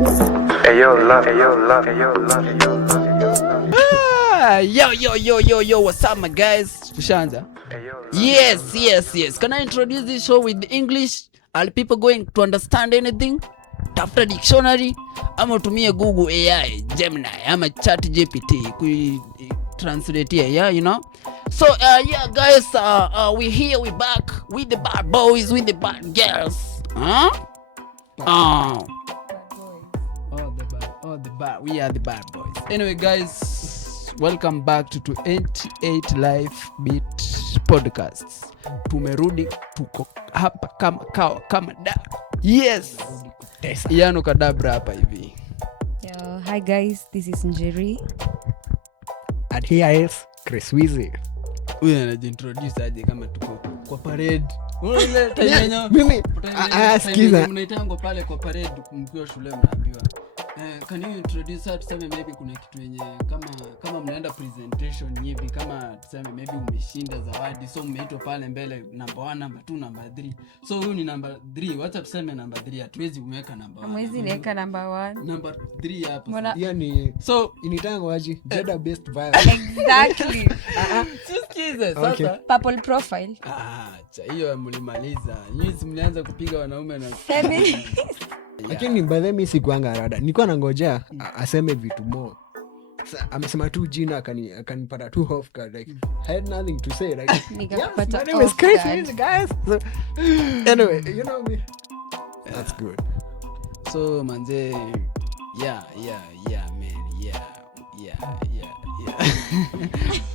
Ayo, love, ayo, love, ayo, love, ayo, love, ayo. Yo, what's up my guys? Tushaanza. Yes. Can I introduce this show with English? Are people going to understand anything? Tafuta dictionary ama utumie Google AI, Gemini ama ChatGPT kui translate here, yeah, you know. So yeah guys, we here, we back with the bad boys, with the bad girls. We are the bad boys. Anyway guys, welcome back to 28 Life Beat Podcasts. Tumerudi, tuko hapa kama da. Yes. Yano kadabra hapa hivi. Yo, hi guys, this is Njeri. And here is Chris Wizi. Wewe anajiintroduce aje kama tuko kwa parade. Unaona time yenyewe. Mimi sikiza. Mnaitango pale kwa parade mkiwa shule mnaambiwa. Can you introduce us, tuseme maybe kuna kitu yenye kama mnaenda presentation hivi, kama tuseme maybe umeshinda zawadi, so mmeitwa pale mbele number 1, number 2, number 3. So huyu ni number 3, wacha tuseme number 3, hatuwezi umeweka number 1. Mwezi niweka number 1. Number 3 hapa. Yani So initango waji gender based violence. Exactly. Sikize Okay. sasa. Purple profile. Cha hiyo mlimaliza. Nyinyi mlianza kupiga wanaume na Lakini by the way sikuanga rada. Nilikuwa nangojea aseme vitu more. Amesema tu jina akanipata tu off guard, like I had nothing to say, like Nikapata my name is off Chris guard. Wizi, guys. So, anyway, you know me. That's good. so manze, yeah man, yeah.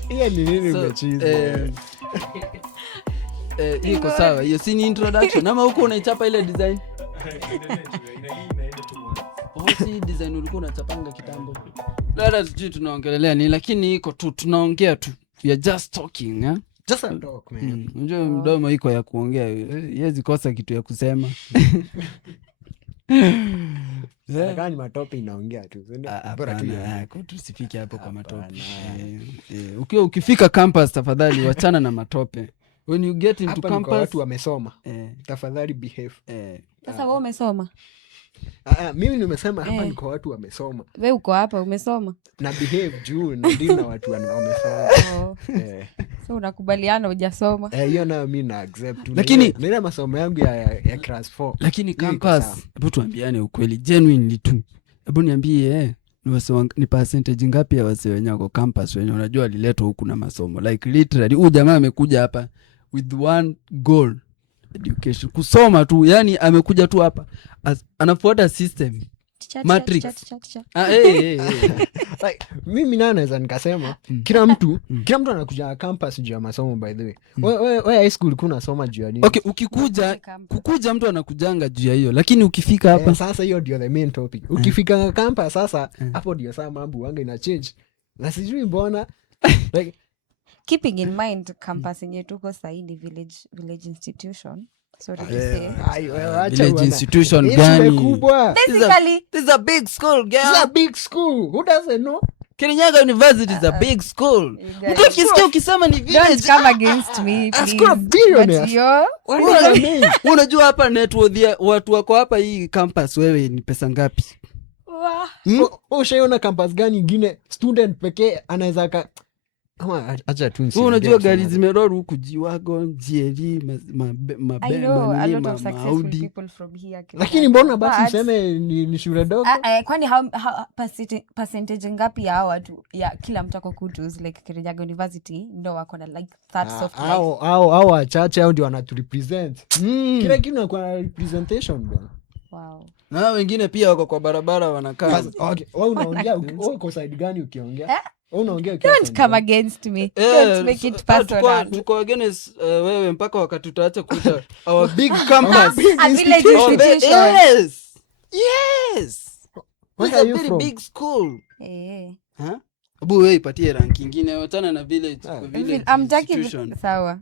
Hiyo ni nini So, umechizi? iko sawa. Hiyo si ni introduction ama huko unaichapa ile design? Si design ulikuwa unachapanga kitambo. Lada sijui tunaongelelea ni, lakini iko tu tunaongea tu. We are just talking, eh? Just a talk, man. Unajua mdomo iko ya kuongea. Yezi kosa kitu ya kusema. Sasa ni matope inaongea tu. Bora tu ya. Tusifike hapo kwa matope. Ukifika campus tafadhali wachana na matope. When you get into Hapa campus, watu wamesoma. Tafadhali behave. Sasa wewe umesoma? Mimi nimesema hapa niko watu wamesoma. Wewe uko hapa umesoma? Na behave juu na deal na watu wamesoma. So unakubaliana hujasoma? Hiyo nayo mimi na accept. Lakini mimi masomo yangu ya class 4. Lakini campus, hebu tuambiane ukweli genuinely tu. Hebu niambie ni percentage ngapi ya wase wenye wako campus wenye unajua waliletwa huku na masomo? Like literally huyu jamaa amekuja hapa with one goal, education, kusoma tu, yani amekuja tu hapa anafuata system matrix. Like mimi naweza nikasema kila mtu anakuja campus juu ya masomo. By the way, wewe high school kuna soma juu ya nini? Okay, kukuja mtu anakujanga juu ya hiyo, lakini ukifika hapa sasa hiyo ndio the main topic. Ukifika campus sasa hapo ndio saa mambo wanga ina change. Na sijui mbona like keeping in mind campus yenye tuko sasa ni village institution. Sorry to say. village institution gani? Basically, This is a big school, girl. This is a big school. Who doesn't know? Kirinyaga University is a big school. Mtu akisikia ukisema ni village, don't come against me, A please. school of billionaires. But What does that mean? unajua hapa net worth ya watu wako hapa hii campus wewe ni pesa ngapi? Ushaona campus gani ingine student pekee anaweza acha tu nisi. Wewe unajua gari zimeroru huku G-Wagon, GLE, I know a lot of successful Audi. people from here. Lakini mbona basi useme ni shule dogo? Kwani percentage ngapi ya hao watu ya kila mtu ako kutus like Kirinyaga University ndo wako na like that soft life? Au wachache au ndio wanaturepresent. Kila kitu na kwa representation bwana. Wow. Na wengine pia wako kwa barabara wanakaa. Okay, wewe unaongea uko side gani ukiongea? Unaongea Don't come against me. Don't make it personal. Tuko against wewe mpaka wakati tutaacha kuita our big campus. A village institution. Yes. Where are you very from? big school. Huh? Abu wewe ipatie rank nyingine wachana na village I'm talking institution. sawa.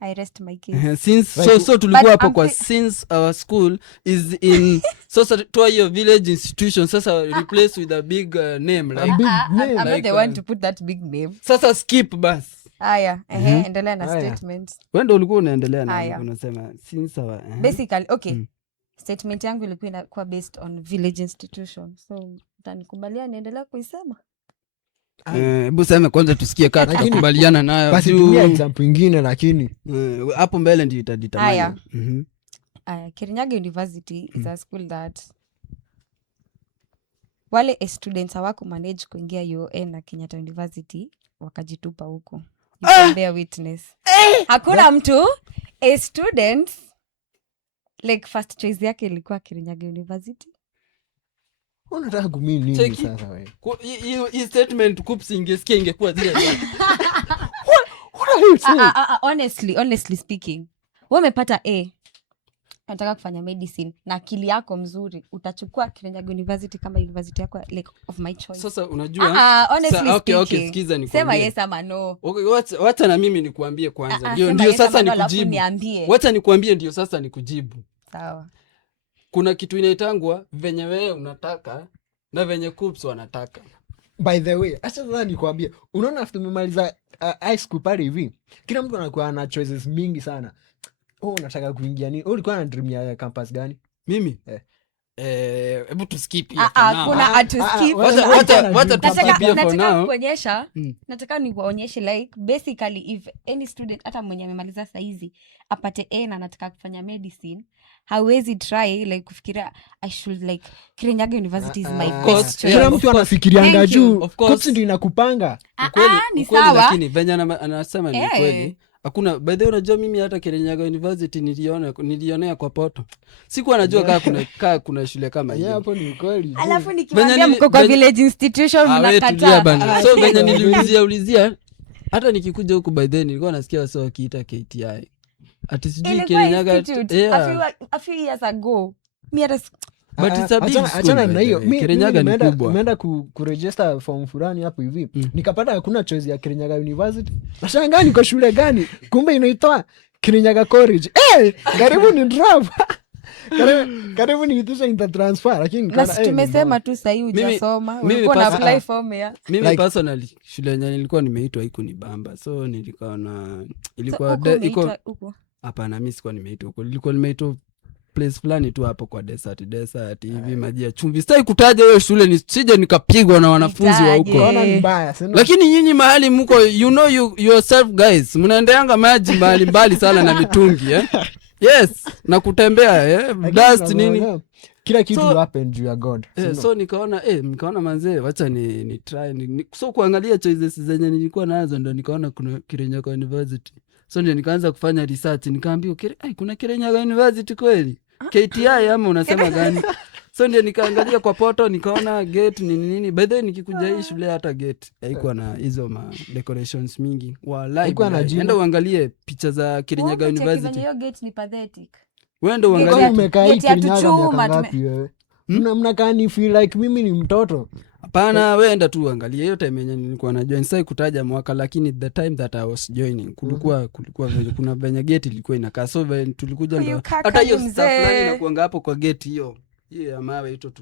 I rest my case. Since Like, so tulikuwa hapo I'm kwa since our school is in so to your village institution sasa replace with a big name like big I'm name. not like, the one to put that big name. sasa skip bas. Aya, endelea na Aya. statement. Wewe ndio ulikuwa unaendelea na Haya. unasema since our Basically, okay. statement yangu ilikuwa inakuwa based on village institution, so utanikubalia niendelea kuisema? Hebu sema kwanza tusikie kama Lakini- tukubaliana nayo. basi tumia example ingine lakini Hapo mbele ndio itadetermine. Aya. Mhm. Kirinyaga University is a school that wale students hawaku manage kuingia UoN na Kenyatta University wakajitupa huko. You can bear witness. Hakuna mtu a student like first choice yake ilikuwa Kirinyaga University. unataka kumii nini Cheki. sasa wewe? Hii statement Kups ingesikia ingekuwa zile. Honestly speaking, wewe umepata A, unataka kufanya medicine na akili yako mzuri, utachukua Kirinyaga University kama university yako like of my choice. Sasa unajua Honestly okay, speaking, sikiza sema nikwambie. yes ama no. Okay, wacha na mimi nikuambie kwanza. Ndio Sema yes sasa ama no, alafu nikujibu. niambie. Wacha nikuambie ndio sasa nikujibu. Sawa. Kuna kitu inaitangwa venye wewe unataka na venye Kups wanataka. By the way, acha sasa nikwambie, unaona after umemaliza high school pale hivi, kila mtu anakuwa na choices mingi sana. Unataka kuingia nini? Ulikuwa na dream ya campus gani? Mimi hebu tuskip hiyo for now. Kuna atu skip. Wacha tuskip hiyo for Nataka now. kuonyesha, nataka niwaonyeshe like basically if any student hata mwenye amemaliza saizi apate A na anataka kufanya medicine, hawezi try like kufikiria I should like Kirinyaga University is my course, best choice. Kila of mtu course. anafikirianga Thank you. juu. Of course. Kups ndio inakupanga. Ni Ukweli sawa. lakini venye anasema ni Eh. kweli. Hakuna by the way, unajua mimi hata Kirinyaga University nilionea kwa poto. Sikuwa najua kama kuna shule kama Yeah, hiyo. hapo ni kweli. Alafu Venye nikiwaambia nili- mko kwa venye- village institution Tulia mnakataa. bana. So venye niliulizia hata nikikuja huku by then nilikuwa nasikia wasa wakiita KTI. Ati sijui Ilikuwa Kirinyaga. institute Yeah. a few years ago. Mi hata But it's a big school, Achana by na the hiyo. way. Kirinyaga ni kubwa. Nimeenda kuregister form fulani hapo hivi. Nikapata hakuna choice ya Kirinyaga University. Nashangaa niko shule gani? Kumbe inaitwa Kirinyaga College. Karibu ni drop. Karibu ni itisha intertransfer lakini na si tumesema tu sahii hujasoma, ulikuwa na apply form ya Mimi Like- personally shule yenye nilikuwa nimeitwa haikunibamba. So nilikuwa na ilikuwa huko umeitwa huko. hapana, mimi sikuwa nimeitwa huko. Nilikuwa nimeitwa place fulani tu hapo kwa desert hivi maji ya chumvi. Sitaki kutaja hiyo shule nisije nikapigwa na wanafunzi wa huko. Itaje. Unaona ni mbaya, sina. Lakini nyinyi mahali mko you know yourself guys, mnaendeanga maji mahali mbali sana na mitungi yes, na kutembea dust nini. Kila kitu So- happen juu ya God. Sina. So nikaona manzee wacha ni try so kuangalia choices zenye nilikuwa nazo, ndo nikaona kuna Kirinyaga University. So ndio nikaanza kufanya research, nikaambiwa kuna Kirinyaga University kweli? KTI ama unasema gani? So ndio nikaangalia kwa poto, nikaona gate nini. By the way nikikuja hii shule hata gate haikuwa na hizo decorations mingi. Haikuwa na jina. Enda uangalie picha za Kirinyaga Huku cheki venye University. hiyo gate ni pathetic. Wewe Kwani uangalie. umekaa hii Geti ya Kirinyaga tuchuma, miaka ngapi wewe? Mnakaa ni feel like mimi ni mtoto. Hapana, wewe enda tu uangalie hiyo time yenye nilikuwa na join. Sai kutaja mwaka, lakini the time that I was joining kulikuwa venye kuna venye gate ilikuwa inakaa. So venye tulikuja ndo Kaka hata hiyo ni staff mzee. fulani inakuanga hapo kwa gate hiyo ya mawe ito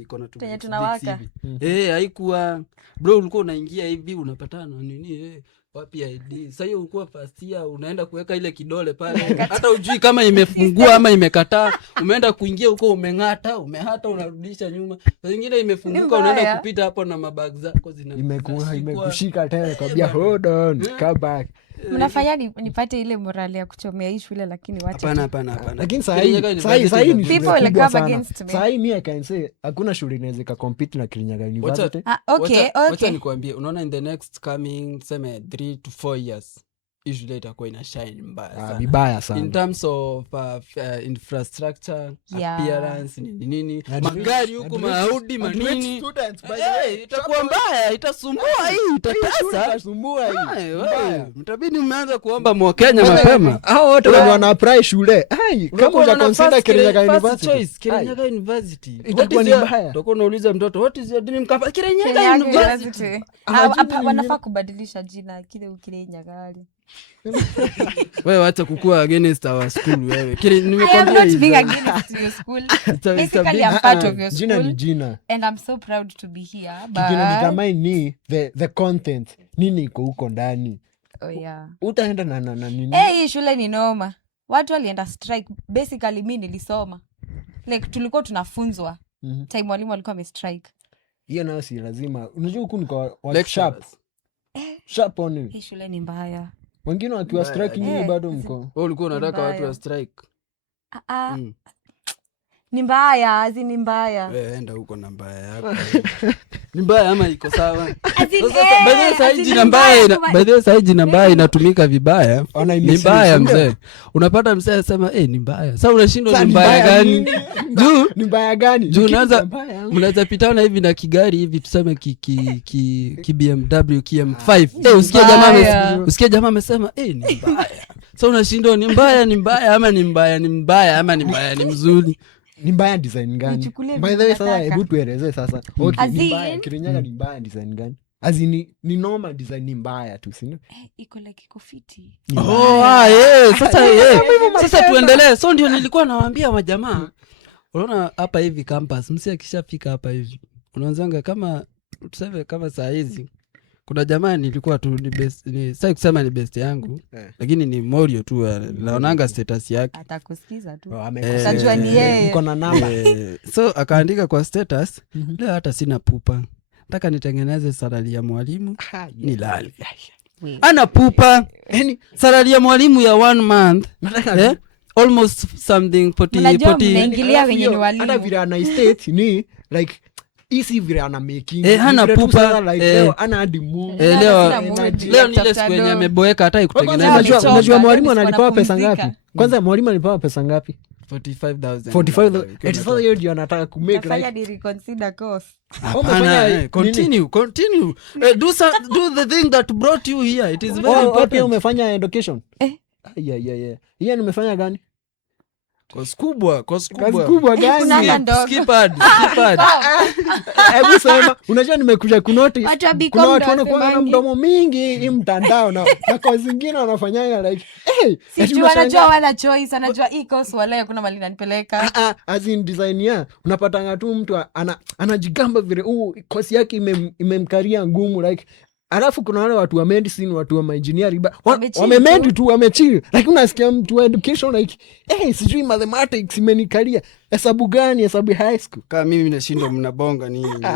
iko na Penye bricks tunawaka. hivi. Haikuwa bro, ulikuwa unaingia hivi unapatana na nini wapi ID. Sasa hiyo ulikuwa first year unaenda kuweka ile kidole pale. Hata ujui kama imefungua ama imekataa. Umeenda kuingia huko umeng'ata, umehata unarudisha nyuma. Saa nyingine imefunguka unaenda kupita hapo na mabag zako Imekushika tena kwambia hold on, come back. Mnafanya nipate ile morale ya kuchomea hii shule, lakini wacha tu. Hapana. Lakini Kirinyaga sahi University ni is People shule will kubwa come sana. against me. Sahi mi I can say hakuna shule inaweza ikacompete na Kirinyaga University. Wacha nikwambie, unaona in the next coming tuseme 3 to 4 years hii shule itakuwa ina shine mbaya sana. Vibaya In sana. terms of infrastructure, Yeah. appearance, nini. Na Magari huku Maudi manini. Students, by the Eh, way, itakuwa mbaya, itasumbua hii, itatasa. itasumbua hii. Ai, Mbaya. wewe, mtabidi umeanza kuomba Mwakenya mapema. Hao wote wenye wana apply shule. Hai, kama Unakuwa uja na consider first Kirinyaga first University. choice, Kirinyaga University. Itakuwa What is ni your- mbaya. utakuwa unauliza mtoto, what is your dream campus? Kirinyaga Kirinyaga University. University. Hawajibu ni Wanafaa nini. kubadilisha jina kile Kirinyaga. Wewe wacha kukua against our school wewe. I am Nimekwambia not being hizo. against your school. It's a Basically, big- I'm part of your Jina ni school jina. and I'm so proud to be here. Kinanitamai ni the content. Nini iko huko ndani? Oh yeah. Utaenda na nini? Hii shule ni noma. Watu walienda strike. Basically mi nilisoma. like tulikuwa tunafunzwa time mwalimu alikuwa amestrike. Hiyo nayo si lazima. Unajua huku niko sharp on. Hii shule ni mbaya. Wengine wakiwa strike nyinyi bado mko. Wewe ulikuwa unataka watu wa strike. Ni mbaya, ni mbaya. Wewe enda huko na mbaya yako. Ni mbaya ama iko sawa? By the way sasa jina mbaya inatumika vibaya. Ni mbaya mzee. Unapata mzee anasema ni mbaya. Sasa unashindwa ni mbaya gani? Ni mbaya gani? Juu mnaweza pitana hivi na kigari hivi tuseme ki BMW KM5. Usikie jamaa amesema ni mbaya. Sasa unashindwa ni mbaya ama ni mbaya ni mzuri. Ni mbaya design gani? By the way sasa hebu tueleze sasa. Okay, ni mbaya Kirinyaga ni mbaya design gani? Ni normal design ni mbaya tu, sio? Iko like iko fiti. Sasa tuendelee. So ndio nilikuwa nawaambia majamaa. Unaona hapa hivi campus, msi akishafika hapa hivi. Unaanzanga kama tuseme kama saa hizi. Kuna jamaa nilikuwa tu ni best sasa kusema ni best yangu lakini ni Morio tu naonanga status yake atakusikiza tu atajua ni yeye uko na namba so akaandika kwa status leo hata sina pupa nataka nitengeneze salary ya mwalimu nilale ana pupa salary ya mwalimu ya 1 month almost something 40 naingilia wenye ni walimu hata vile ana state ni like isi vile ana making hana pupa leo ana hadi Mungu leo ni ile siku yenye ameboeka hata ikutengeneza unajua mwalimu analipa pesa ngapi kwanza mwalimu analipa pesa ngapi 45,000 it is all you anataka ku make like ni reconsider course continue do the thing that brought you here it is very important umefanya education yeah nimefanya gani Kozi kubwa gani? Skipad. Hebu sema, unajua nimekuja kunoti. Kuna watu wanakuwa na mdomo mingi hii mtandao na kwa zingine wanafanyanga like sijui wanajua wana choice, anajua hii course wala kuna mali nanipeleka. As in design ya, unapatanga tu mtu anajigamba vile course yake imemkaria ngumu like alafu kuna wale watu wa medicine, watu wa engineering wamemendi tu wamechill, lakini unasikia mtu wa education like sijui mathematics imenikalia hesabu gani, hesabu high school. Kama mimi nashindwa mnabonga nini?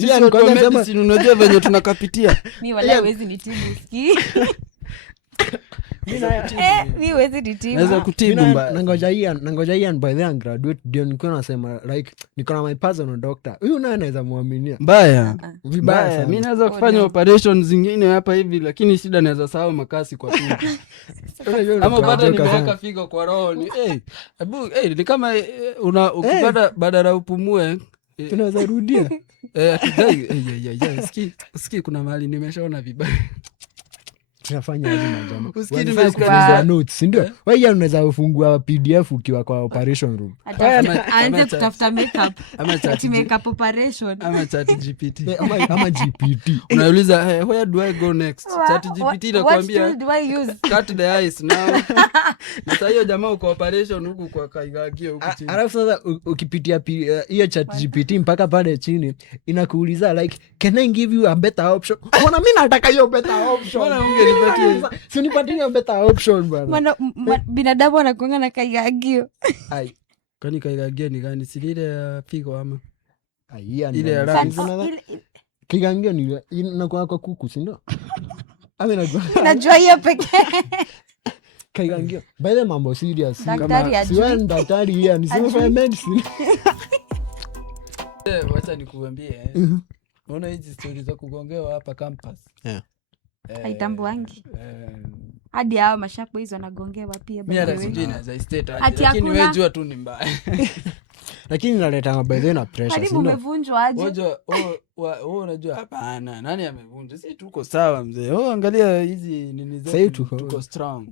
Sisi kwanza sema medicine unajua venye tunakapitia. Mimi wala hawezi nitibu ski. Mimi hawezi nitibu. Naweza kutibu mbaya. Nangoja Ian by the graduate ndio niko nasema like niko na my personal doctor. Huyu naye anaweza muaminia. Mbaya. Vibaya. Mimi naweza kufanya operations zingine hapa hivi lakini shida naweza sahau makasi kwa tumbo. Ama bado nimeweka figo kwa roho ni ni kama ukipata badala upumue tunaweza rudia. Ski kuna mahali nimeshaona vibaya. Tunafanya hivi na jamaa. Usikilize notes, ndio? Wewe unaweza kufungua PDF ukiwa kwa operation room. Aanze kutafuta makeup. Ama makeup operation. Ama ChatGPT. Ama GPT. Unauliza where do I go next? ChatGPT inakwambia what do I use? Cut the eyes now. Sasa hiyo jamaa uko operation huku kwa kaigagio huku chini. Alafu sasa ukipitia hiyo ChatGPT mpaka pale chini inakuuliza like can I give you a better option? Mbona mimi nataka hiyo better option? Si nipatie better option bwana. Binadamu anakuanga na kaigagio. Kwani kaigagio ni gani? Si ile ya figo ama? Ile ya rangi. Kaigagio ni inakuwa kwa kuku, si ndio? Najua hiyo pekee. Kaigagio. By the mambo serious. Kama siwe daktari hii nisifanye medicine. Wacha nikuambie. Unaona hizi stories za kugongewa hapa campus. Haitambuangi. Hadi hao mashapo hizo wanagongewa pia bado wewe. Lakini wewe jua tu ni mbaya. Lakini naleta mabadhe na pressure. Hadi umevunjwa aje? Unajua unajua hapana. Nani amevunja? Sisi tuko sawa mzee. Angalia hizi nini zetu tuko strong.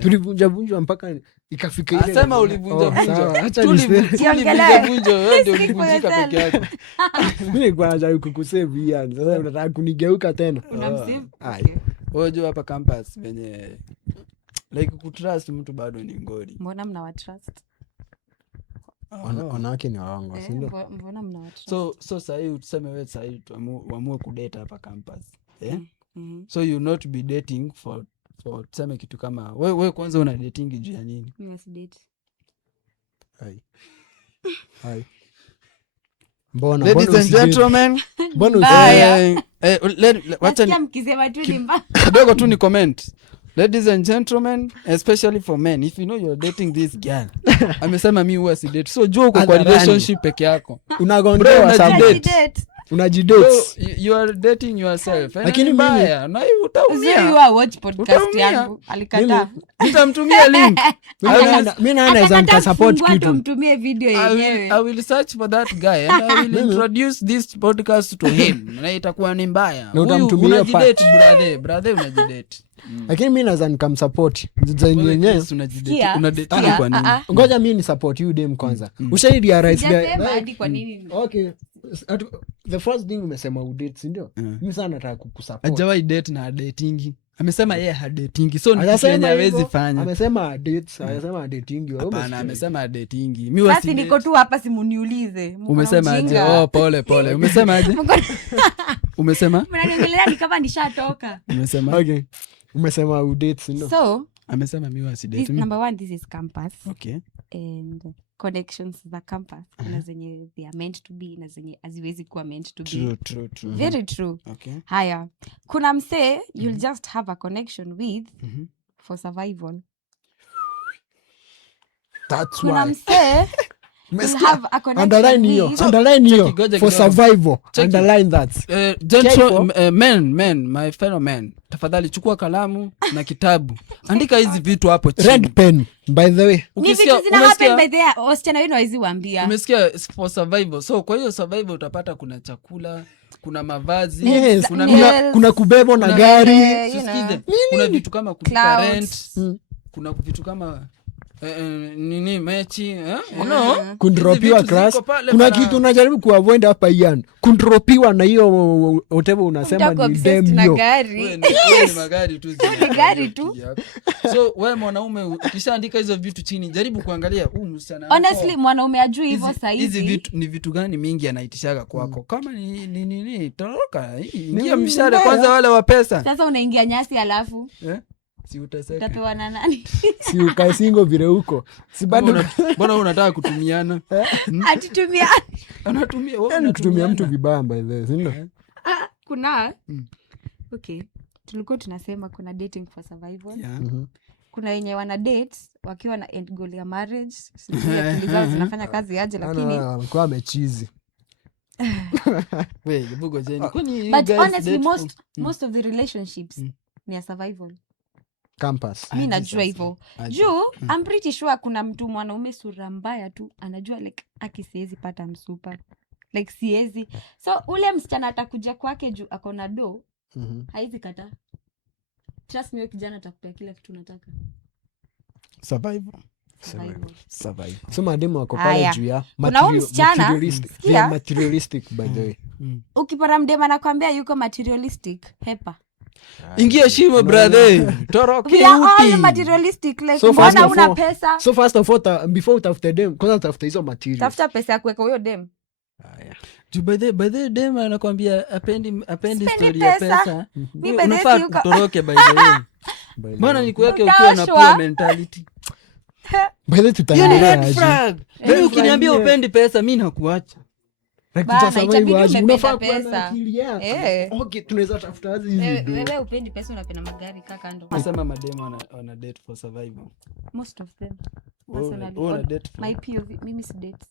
Tulivunja mpaka ikafika ile. Sema ulivunja. Acha tulivunja wewe ndio ulivunjika peke yako. Mimi kwanza kukusave yani. Sasa unataka kunigeuka tena. Unamsave. Wewe jua hapa campus venye like kutrust mtu bado ni ngori. Mbona mnawatrust? Wanawake ni waongo, si ndio? Mbona mnawatrust? So sasa hivi tuseme wewe sasa hivi tuamue kudate hapa campus. So you not be dating for tuseme kitu kama wewe kwanza una dating juu ya nini? Mimi si date. Hai. Mbona Ladies and gentlemen, Nasikia mkisema tu ni mbaya. kidogo tu ni comment. Ladies and gentlemen, especially for men, if you know you're dating this girl, amesema mi huwa si date. So jua uko kwa relationship peke yako. unagongewa Bro, some unajidate. Date. unajidate. So, you are dating yourself. Lakini mbaya, na Uzuri utaumia. wa watch podcast Utaumia. yangu. Alikataa. Nitamtumia link. Mimi naweza nikasupport kitu. Mtumie video yenyewe. I will search for that guy and I will introduce this podcast to him. Na itakuwa ni mbaya. Na utamtumia hiyo Unajidate brother unajidate. Lakini mimi naweza nikamsupport design yenyewe. Unadate kwa nini? Ngoja mimi ni support you dem kwanza. Ushahidi ya rise guy. Sijasema hadi kwa nini. Okay. The first thing umesema udate, si ndio? Mimi sana nataka kukusupport. Hajawahi date na datingi. Amesema yeye hadatingi. So ni kitu Hajasema yenye hawezi hivyo. fanya. Amesema dates, hajasema dating. Hapana, amesema datingi. Mimi Basi wasi niko tu hapa simuniulize. Umesema aje? Oh, pole. Umesema aje? Umesema? Mnaniongelea ni kama nishatoka. Umesema? Okay. Umesema udate, si ndio? So, Amesema mimi wasi date. number 1, this is campus. Okay. And connections za campus. Kuna zenye they are meant to be na zenye haziwezi kuwa meant to be. True. Very true. Okay. Haya. Kuna msee you'll just have a connection with for survival. That's Kuna why. msee you'll have a connection Underline hiyo. with. Underline hiyo. Ngoja For kidogo. survival. Check it. Underline that. Men, my fellow men, tafadhali chukua kalamu na kitabu, andika hizi vitu hapo chini. Red pen, by the way. Ni vitu zina happen by the wasichana wenu hawezi waambia. Umesikia for survival. So kwa hiyo survival utapata kuna chakula, kuna mavazi, Yes. kuna Kuna kubebo na kuna- gari. Sikize, kuna vitu kama kulipa Clouds. rent, kuna vitu kama mechi, Kundropiwa Hizi vitu class. ziko pale Kuna bana. kitu unajaribu kuavoid hapa Ian. Kundropiwa na hiyo whatever unasema Mtako ni obsessed dem na hiyo. gari. Wewe ni magari tu Gari tu. So wewe mwanaume ukishaandika hizo vitu chini, jaribu kuangalia huyu msichana. Honestly, mwanaume ajui hivyo hizi saizi. vitu ni vitu gani mingi anaitishaga kwako. Kama ni toroka, ingia mshare kwanza wale wa pesa. Sasa unaingia nyasi alafu Si utaseka. utapewa na nani? Si ukae single vile huko. Si bado Mbona unataka kutumiana? Atitumia. Unatumia wewe yani kutumia mtu vibaya by the way, si ndio? Kuna okay, tulikuwa tunasema kuna dating for survival. Yeah. Kuna wenye wana date wakiwa na end goal ya marriage. Sijui akili zao zinafanya kazi aje, lakini alikuwa amechizi. Wewe bugo jeni. Kwani you but guys honestly date most of the relationships ni ya survival. Campus. Mi najua hivyo. Juu I'm pretty sure kuna mtu mwanaume sura mbaya tu anajua like siwezi pata msupa. Like siwezi. So ule msichana atakuja kwake juu ako na do. Haizi kataa. Trust me, kijana atakupea kila kitu unataka. survival. So mademu wako pale Aya. juu ya Kuna huyu msichana, sikia. materialistic by the way. Ukipata mdema anakuambia yuko materialistic, hepa. Ingia shimo brother. Toroke We are all upi. materialistic, like So first mbona of una all- pesa? So first of all, before utafute dem, kwanza tafuta hizo materials. Tafuta pesa ya kuweka huyo dem. By the dem anakuambia apendi Spendi story ya pesa. pesa. Mi by the Unafaa way yuko- kutoroke by the way. By the Mbona way. nikuweke ukiwa na Utaoshwa. poor mentality? By the way, Hiyo ni tutaendelea red aje? flag. Mimi ukiniambia upendi pesa mimi nakuacha. Like Bana, tutasurvive itabidi aje? umependa Unafaa kuwa na pesa. akili yako. Eh. Okay, tunaweza tafuta aje hizi do. Wewe upendi pesa, unapenda magari, kaa kando. Nasema mademo wana date for survival. Most of them. Wewe Personally, una on date for my POV, mimi si date.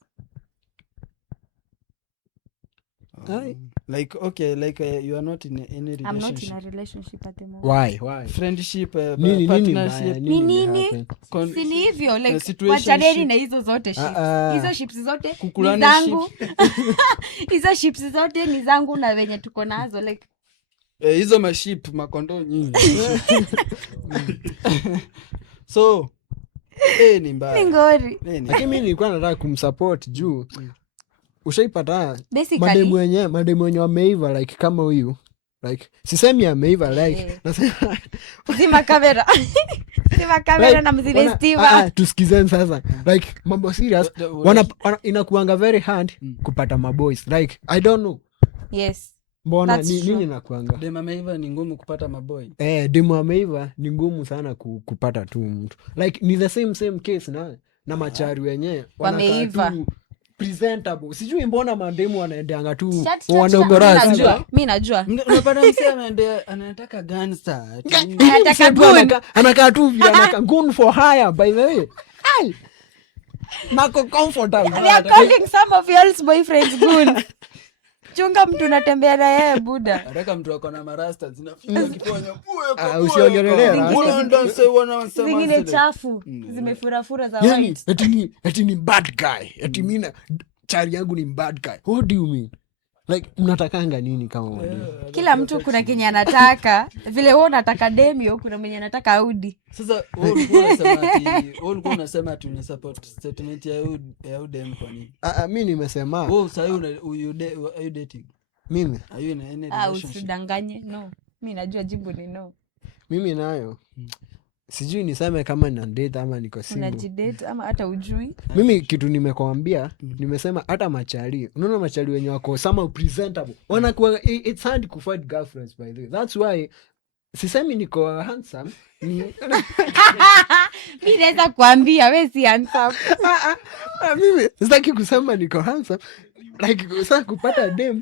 like okay, like you are not in any I'm not in relationship. a relationship at the moment. Why? Friendship, Nini partnership. Ni nini? happen? Si ni hivyo, like situationship. wachaneni na hizo zote ships. Hizo ships zote ni Kukulana zangu. Hizo ships zote ni zangu na wenye tuko nazo, like Hizo maship makondo nyingi. So ni mbaya. ni ngori. Lakini mimi nilikuwa nataka kumsupport juu ushaipata Basically, mademu wenye wameiva like kama huyu, like sisemi ameiva like nasema zima kamera. Zima kamera na mzime stima. tusikizeni sasa like mambo serious inakuanga very hard kupata maboys like I don't know Yes. mbona That's true. nini nakuanga Dem ameiva ni ngumu kupata maboy. demu ameiva ni ngumu sana kupata tu mtu like ni the same case na machari wenyewe Wameiva. presentable. Sijui mbona mandemu wanaendeanga tu Shut, wanaogorasi. mi najua Unapata msee anataka gangster. Anataka gun. Anakaa tu vile anakaa gun for hire by the way. Ai. Nako comfortable. They are calling some of y'all's boyfriends goons. Chunga mtu natembea na yeye buda. Anataka mtu ako na marasta zinafika kiponya. Usiongelelea. Zingine chafu zimefurafura za Yani white. eti ni bad guy. Eti mimi chari yangu ni bad guy. What do you mean? Like mnatakanga nini kama wademu? Kila mtu kuna kenye anataka. Vile wewe unataka demio, kuna mwenye anataka Audi. Sasa ulikuwa unasema ati una support statement ya udem kwa nini? Mimi nimesema. Wewe sasa are you dating? Mimi. Are you in any relationship? Usidanganye. No. Mimi najua jibu ni no. Mimi nayo. Sijui niseme kama na date ama niko single. Unajidate ama hata ujui. Mimi kitu nimekwambia, nimesema hata machali. Unaona machali wenye wako somehow presentable. Wanakuwa it's hard to find girlfriends by the way. That's why sisemi niko handsome. Mimi naweza kuambia wewe si handsome. Mimi sitaki kusema niko handsome. Like sasa kupata dem.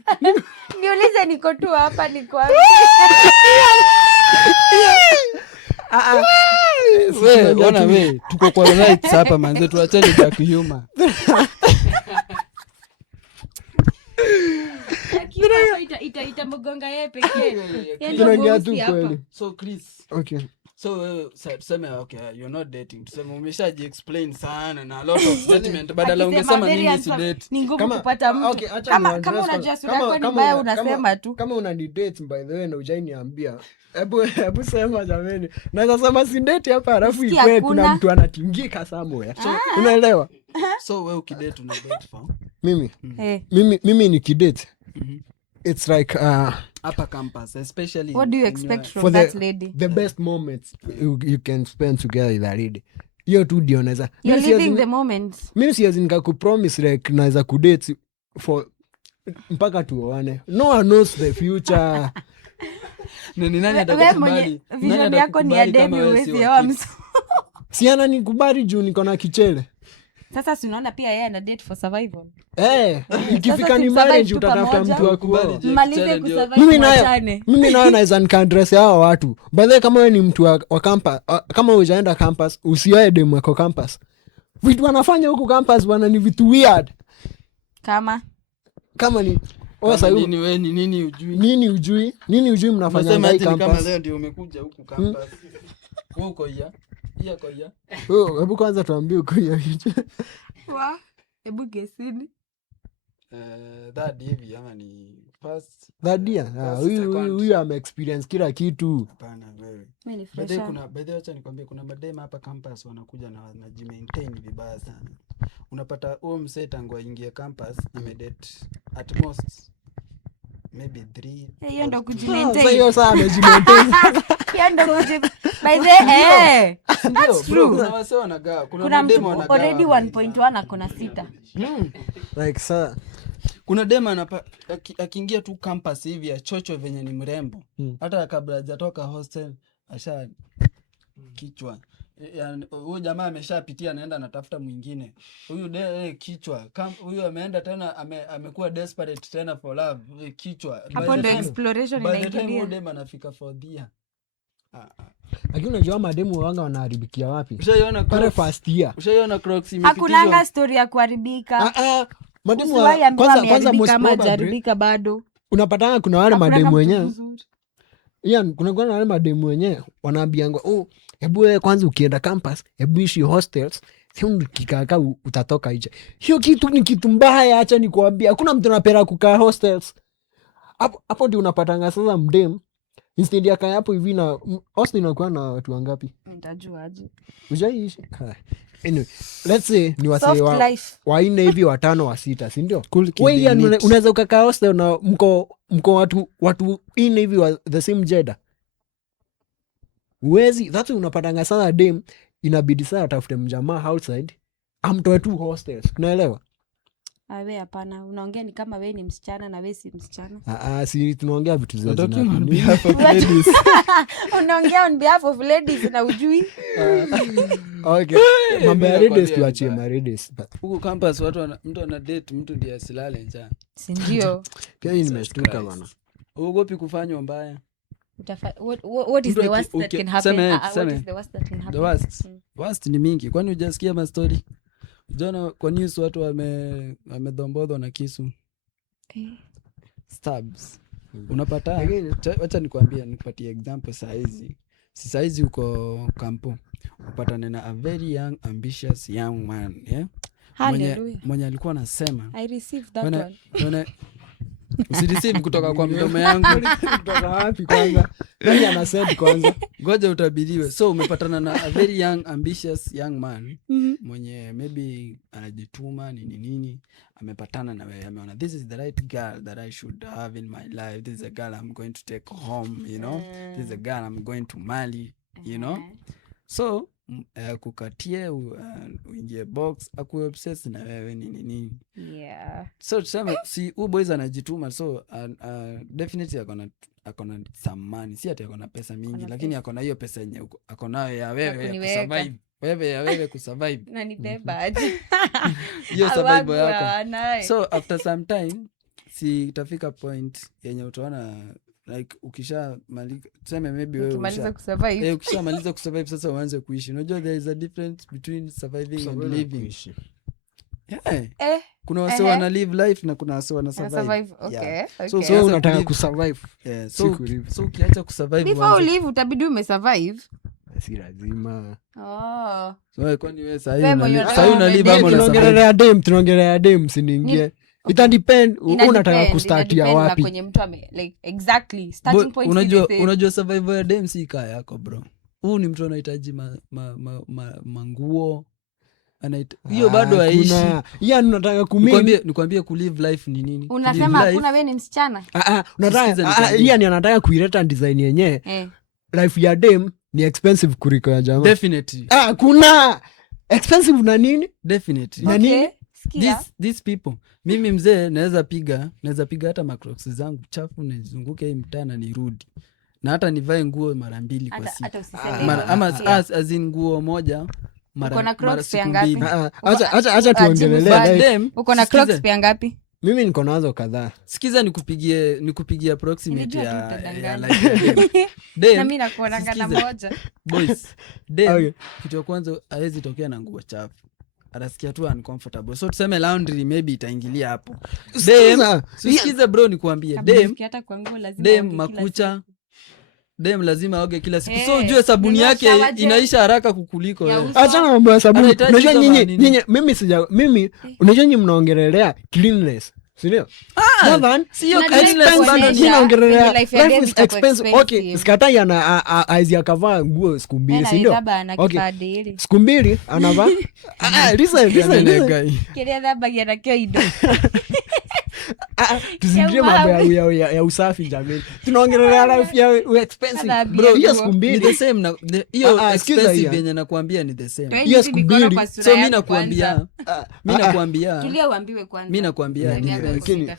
Niulize niko tu hapa niko hapa. Wewe tuko kwa rights hapa manze, tuachane kwa kiuma. Ita mgonga yeye pekee. Tunaongea tu kweli. So Chris, Okay. so wewe tuseme okay, you're not dating. Tuseme umeshaji explain sana na a lot of statement badala ungesema mimi si date. Ni ngumu kupata mtu. Okay, Kama unajua sura yako ni mbaya unasema tu. Kama una date by the way na ujaniambia. Hebu sema jameni. Naweza sema si date hapa alafu ikwe kuna mtu anatingika somewhere. Unaelewa? So wewe ukidate una date for? Mimi ni kidate. It's like upper campus especially. What do you expect from that lady? The best moments you can spend together with a lady. Hiyo tu ndio naweza. You're living the moment. Mimi siwezi nikakupromise like naweza kudate for mpaka tuoane. No one knows the future. Nani atakubali? Vision yako ni ya demi uwezi oa msu. Si ana nikubali juu niko na kichele. Sasa si unaona pia yeye ana date for survival. Ikifika ni marriage utatafuta mtu wa kuoa. Malize kusurvive. Mimi nayo naweza nikandress hao watu. By the way, kama wewe ni mtu wa campus, kama hujaenda campus, usioe demu wako campus. Vitu wanafanya huko campus bwana ni vitu weird. Kama ni nini ujui mnafanya ndani campus. Kama leo ndio umekuja huku campus. Huko ya kwa ya. Hebu kwanza tuambie uko ya hicho. Hebu gesini. That hivi ama ni first. That dia. Huyu ame experience kila kitu. Hapana wewe. Mimi ni fresh. By the way acha nikwambie kuna madema hapa campus wanakuja na wanajimaintain vibaya sana. Unapata huo msee tangu aingie campus amedate at most maybe 3. Hiyo ndo kujimaintain. Hiyo saa amejimaintain. Hiyo ndo by the that's true. Kuna wase wanagaa. Kuna mtu already 1.1 akona 6. Like sir. Kuna dema akiingia tu campus hivi ya chocho venye ni mrembo. Hata kabla hajatoka hostel asha kichwa. Huyu jamaa ameshapitia anaenda anatafuta mwingine. Huyu kichwa. Huyu ameenda tena amekuwa desperate tena for love. Kichwa. Hapo ndo exploration inaingia. By the time dema anafika for dear. Lakini unajua mademu wanga wanaharibikia wapi? Ushaiona pale first year. Ushaiona Crocs imepitizwa. Hakunanga story ya kuharibika. Mademu kwanza most probably bado. Unapatanga kuna wale mademu wenyewe. Kuna wale mademu wenyewe wanaambianga hebu wewe kwanza ukienda campus, hebu ishi hostels, sio ukikaka utatoka nje. Hiyo kitu ni kitu mbaya, acha nikwambia. Hakuna mtu anapenda kukaa hostels. Hapo ndio unapatanga sasa mdem instead ya kaya hapo hivi na hostel inakuwa na watu wangapi? Nitajua aje. Ujaishi. Anyway, let's say ni wasee wa 4 hivi 5 wa 6, si ndio? Wewe unaweza ukakaa hostel na mko watu 4 hivi wa the same gender. Uwezi, that's unapatanga sana dem inabidi sana atafute mjamaa outside amtoe tu hostels. Unaelewa? Awe hapana, unaongea ni kama we ni msichana na we si msichana. Si tunaongea vitu za Unaongea on behalf of ladies na ujui. Okay. Mambo ya ladies tuachie ma ladies. Huko campus mtu ana date mtu ndiye asilale njaa. Si ndio? Pia hii nimeshtuka bana. Uogopi kufanywa mbaya? What is the worst that can happen? What is the worst that can happen? The worst ni mingi. Kwani hujasikia ma story? Jana kwa news watu wamedhombodhwa na kisu. Stabs. Unapata? Acha nikupatie example saa hizi uko kampo. Upatane na a very young ambitious young man, yeah? Mwenye alikuwa anasema I received that one. Usireceive kutoka kwa mdomo yangu. Kutoka wapi kwanza? Nani anasema kwanza? Ngoja utabiriwe. So umepatana na a very young ambitious young man mwenye maybe anajituma nini amepatana na wewe, ameona this is the right girl that I should have in my life, this is a girl I'm going to take home, you know, this is a girl I'm going to marry, you know. So kukatie uingie box akuwe obsessed na wewe nini. Yeah. So tuseme si boys anajituma, so definitely akona some money, si ati akona pesa mingi, lakini akona hiyo pesa yenye akona ya wewe kusurvive, wewe kusurvive na nibeba aje hiyo survival yako. So after some time si itafika point yenye utaona like ukishamaliza tuseme maybe wewe ukishamaliza kusurvive sasa uanze kuishi. Unajua there is a difference between surviving and living. Kuna wase wana live life na kuna wase wana survive. Okay. So unataka kusurvive. So ukiacha kusurvive before you live utabidi umesurvive. Si lazima. So kwani wewe sasa una live ama tunaongelea dem siniingie. It depend unataka kustartia wapi. Kwenye mtu like exactly starting point. Unajua survival ya dem si kaa yako bro. Huu ni mtu anahitaji manguo. Hiyo bado haishi. Yaani unataka nikwambie ku live life ni nini? Unasema hakuna wewe ni msichana. Unataka yaani anataka kuileta design yenyewe. Life ya dem ni expensive kuliko ya jamaa. Definitely. Kuna expensive na nini? Definitely. Na nini? These people. Mimi mzee naweza piga hata macrocs zangu chafu nizunguke hii mtana nirudi. Na hata nivae nguo mara 2 kwa siku. Ama as in nguo moja mara siku 2. Acha tuongelee. Uko na Crocs pia ngapi? Mimi niko nazo kadhaa. Sikiza nikupigie approximate ya like dem. Na mimi nakuona ngana moja. Boys. Dem kitu ya kwanza haiwezi tokea na nguo chafu. Atasikia tu uncomfortable. So tuseme laundry maybe itaingilia hapo. Dem, sikiza bro nikwambie. Dem makucha. Dem lazima aoge kila siku. So ujue sabuni yake inaisha haraka kukuliko wewe. Acha na mambo ya sabuni. Unajua nyinyi mimi unajua nyinyi mnaongelelea cleanliness. Sindio? Sio cleanliness bado ni naongelelea life is expensive. Okay, sikatai aizi akavaa nguo siku 2, sindio? Okay. Siku 2 anavaa. Listen. Kiria dhaba yana kioido. Tuzingie mambo ya usafi jamani. Tunaongelea life ya expensive. Bro, hiyo siku 2 ni the same na hiyo expensive yenye nakuambia ni the same. Hiyo siku 2. So mimi nakuambia tulia uambiwe kwanza. Mimi nakuambia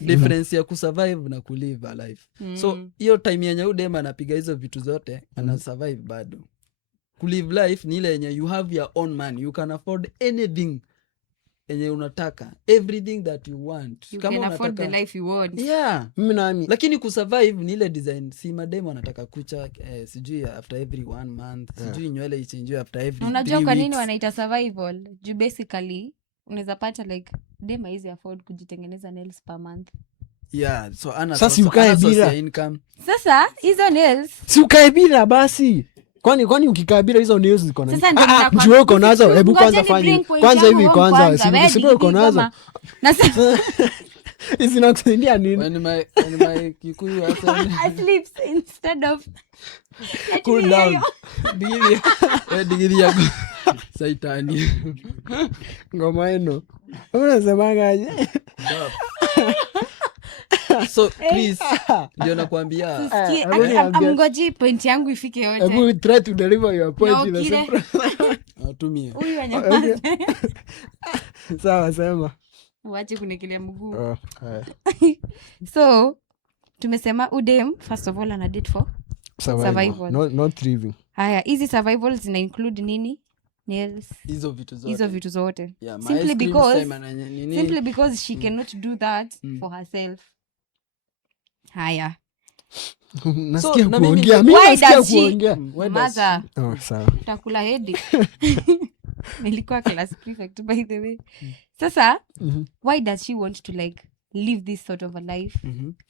difference ya kusurvive na kulive a life. So hiyo time yenye udema anapiga hizo vitu zote ana survive bado. Kulive life ni ile yenye you have your own money, you can afford anything yenye unataka, everything that you want. You kama can afford the life you want. Yeah. Lakini kusurvive ni ile design. Si mademo anataka kucha sijui after every 1 month, sijui nywele ichange after every 3 weeks. Unajua kwa nini wanaita survival? Ju basically unaweza pata like dema hizi afford kujitengeneza nails per month. Yeah, so sasa ukae bila income. Sasa hizo nails si ukae bila basi. Kwani ukikaa bila hizo nails ziko na. Njoo uko nazo, hebu kwanza fanya. Kwanza hivi kwanza, si uko nazo. Na sasa hizi nakusaidia nini? When my Kikuyu I sleep instead of cool down. Digiri yako. Saitani. Ngoma eno. Unasemangaje? So please ndio nakwambia amngoji point yangu ifike yote. Hebu try to deliver your point in a simple. Atumie. Huyu anapata. Sawa sema. Wache kunekelea mguu. haya. So tumesema udem first of all ana date for survival. Not thriving. Haya, hizi survival zina include nini? Nails, Hizo vitu zote. hizo vitu zote. Yeah, my Simply ice cream because- time ana nini. Simply because she cannot do that for herself. Haya. Nasikia na mimi kuongea. ni- Mimi Why nasikia does she- kuongea. Why does- Mother, Oh, sawa. utakula hedi. Nilikuwa class prefect by the way. Sasa, why does she want to like live this sort of a life?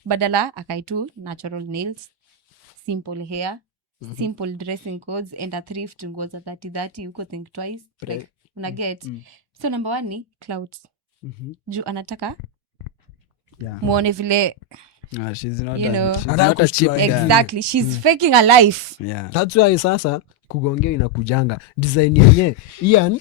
Badala akaitu natural nails, simple hair, simple dressing codes and a thrift nguo za 30 huko think twice. Like, una get. So number 1 ni clouds. Juu anataka Yeah. muone vile She's not You know. she's Anataka not a cheap kuchua- girl. exactly she's faking a life. Yeah. That's why sasa kugongea inakujanga design yenye Ian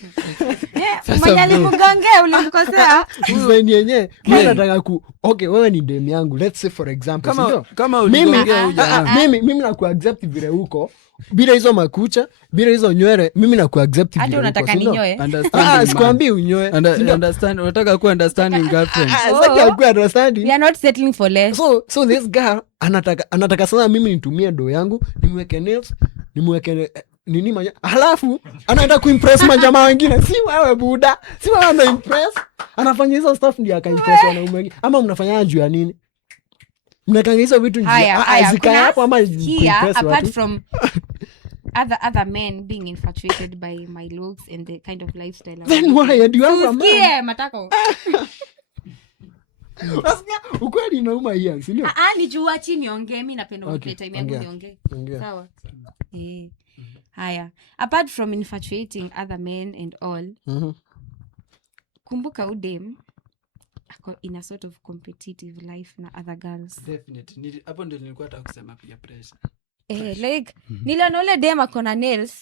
Mwenye alimgongea ulimkosea. design yenye mimi nataka okay wewe ni dem yangu let's say for example Kama mimi uligongea huja. mimi nakuaccept vile huko bila hizo makucha bila hizo nywele mimi nakuaccept Hata vile unataka huko, si ndio? ninyoe. Understanding man. Sikwambii unyoe si ndio? Understand, unataka kuwa understanding girlfriend. Sasa akuwa understanding. We are not settling for less. So this girl anataka sana mimi nitumie do yangu nimweke nails nimweke nini halafu anaenda kuimpress majamaa wengine si wewe buda si wewe ana impress anafanya hizo stuff ndio akaimpress wanaume wengine ama mnafanya juu ya nini mnakanga hizo vitu zikae hapo ama here kuimpress apart watu from other men being infatuated by my looks and the kind of lifestyle I'm then living. why do you have a man Usikie matako. Unasikia? Ukweli inauma hiyo si ndio Ni jua chini ongee mimi napenda Okay, time yangu ongea. niongee. Ongea. Sawa. Haya. Apart from infatuating other men and all, kumbuka udem ako in a sort of competitive life na other girls. Definitely. Hapo ndio nilikuwa nataka kusema pia pressure. Like niliona ule dem ako na nails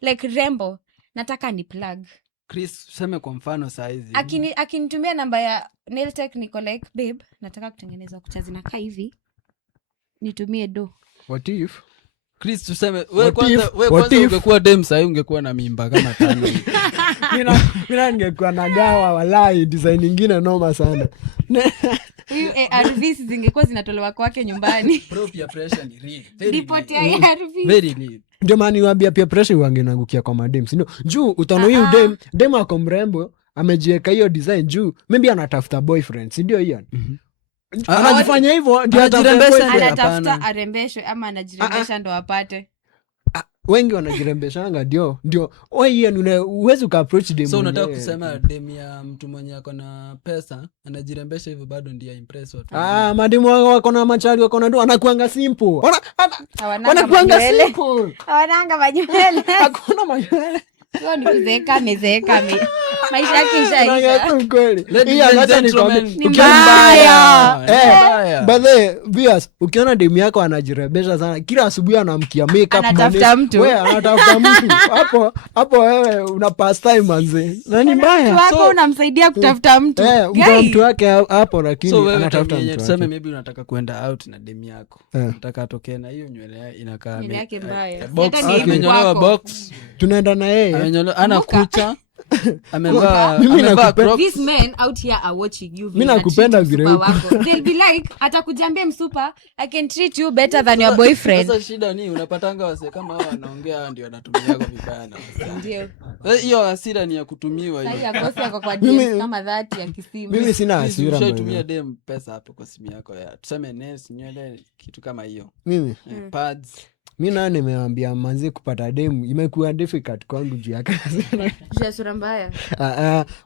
like rembo, nataka ni plug. Chris, tuseme kwa mfano saa hizi. Akinitumia namba ya nail tech niko like babe, nataka kutengeneza kucha zinakaa hivi. Nitumie do. what if Chris, tuseme What wewe kwanza if- ungekuwa dem saa hii ungekuwa na mimba kama 5. Mina ningekuwa nagawa walai design nyingine noma sana Huyu ARVs zingekuwa zinatolewa kwake nyumbani. Bro, pia pressure ni real. Very Ripoti real. ya ARVs. Very real. ndio maana niwaambia pia pressure wangenangukia kwa madem si ndio juu utaona huyu dem ako mrembo amejiweka hiyo design juu maybe anatafuta boyfriend si ndio hiyo anajifanya hivyo ndio Anajirembesha atafute boyfriend. Anatafuta Hapana. arembeshwe ama anajirembesha ndo apate. Wengi wanajirembeshanga ndio wewe uwezi ukaapproach dem So unataka mwenyewe. kusema dem ya mtu mwenye ako na pesa anajirembesha hivyo bado ndiye impress watu. mademu wako na machari wako na ndo anakuanga simple Hawananga wanakuanga manywele. simple Hawananga manywele. hakuna manywele Hiyo ni kuzeeka amezeeka maisha yake ishaisha. Unaongea kweli. Ladies Hii and hata gentlemen, nikwambie, Ni ukiona- mbaya. Mbaya. By the way, Vias, ukiona demu yako anajirebesha sana kila asubuhi anamkia makeup Anatafuta manesi. mtu. Wewe, anatafuta mtu hapo wewe una pass time manze na ni mbaya Wako unamsaidia kutafuta mtu. mtu mtu wake hapo lakini So wewe anatafuta yenye mtu tuseme wake. maybe unataka kwenda out na dem yako. Unataka atokee na hiyo nywele inakaa Nywele yake mbaya. box, Hata ni amenyolewa kwako. box, tunaenda na yeye amenyolewa ana Kumbuka. kucha. Amevaa Mimi nakupenda. Crocs. These men out here are watching you. Mimi nakupenda vile vile uko. They'll be like, atakujambia msupa, I can treat you better than your boyfriend. Sasa shida ni unapatanga wase kama hao wanaongea ndio wanatumia kwa vibaya na wase. Ndio. Hiyo hasira ni ya kutumiwa Sasa hiyo. yakosi yako kwa Mimi- DM kama 30 ya kisimu. mimi sina Please, hasira ushaitumia bwana. dem pesa hapo kwa simu yako ya tuseme nails, nywele, kitu kama hiyo. Mimi Pads. mi nayo nimeambia manzi kupata demu imekuwa difficult kwangu juu ya kazi Juu ya sura mbaya.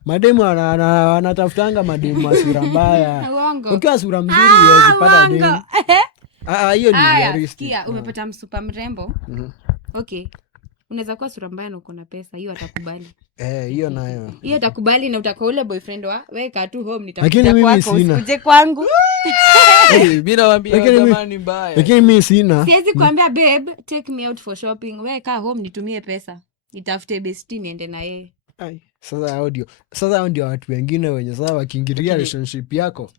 mademu wanatafutanga mademu wa sura mbaya Uongo. ukiwa sura mzuri huwezi pata demu Uongo. hiyo ni Haya, realistic. sikia, umepata msupa mrembo. Okay. Unaweza kuwa sura mbaya na uko na pesa, hiyo atakubali. Hiyo nayo Hiyo atakubali na utakuwa ule boyfriend wa weka tu home Lakini nitakuja mimi kwako sina. usikuje kwangu. Mimi nawaambia Lakini mimi- jamani mbaya. lakini mi sina Siwezi kuambia babe take me out for shopping. Wewe kaa home nitumie pesa. Nitafute besti niende na yeye. Sasa ndio watu wengine wenye sasa wakiingilia relationship yako.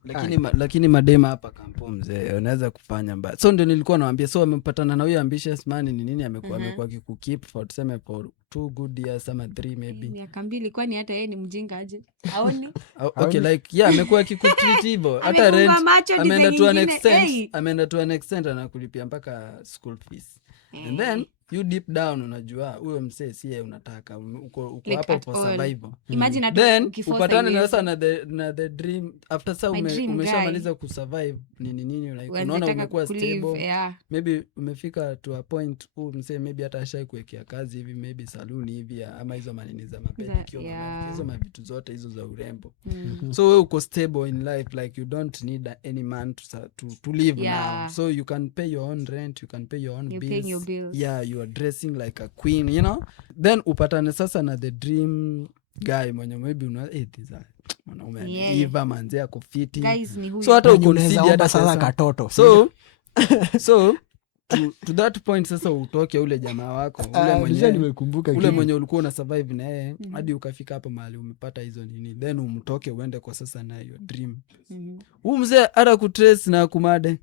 Lakini madema hapa kampo mzee unaweza kufanya mbaya. So ndio nilikuwa nawaambia, so amepatana na huyo ambitious man ni nini amekuwa akikukeep for tuseme for 2 good years ama 3 maybe. Miaka 2 kwani hata yeye ni mjinga aje? Haoni? Okay, like yeah amekuwa akikutreat hivyo. Hata rent ameenda to an extent anakulipia mpaka school fees. And then you deep down unajua huyo msee sie unataka uko like hapo for survival. Imagine then upatane na sasa na the dream after sa umeshamaliza kusurvive nini like unaona umekuwa stable maybe umefika to a point msee maybe hata ashai kuwekea kazi hivi maybe saluni hivi ama hizo manini za mapedicure hizo mavitu zote hizo za urembo. So wewe uko stable in life, like you don't need any man to live now, so you can pay your own rent, you can pay your own bills. Yeah, you are dressing like a queen, you know. Then upatane sasa na the dream guy mwenye maybe mwanaume iva manzi yako fiti, so hata uconsider hata sasa katoto. So to that point sasa utoke ule jamaa wako ule mwenye ulikuwa una survive na yeye hadi ukafika hapo mahali umepata hizo nini, then umtoke uende kwa sasa na your dream. Mzee hata kutrace na kumade.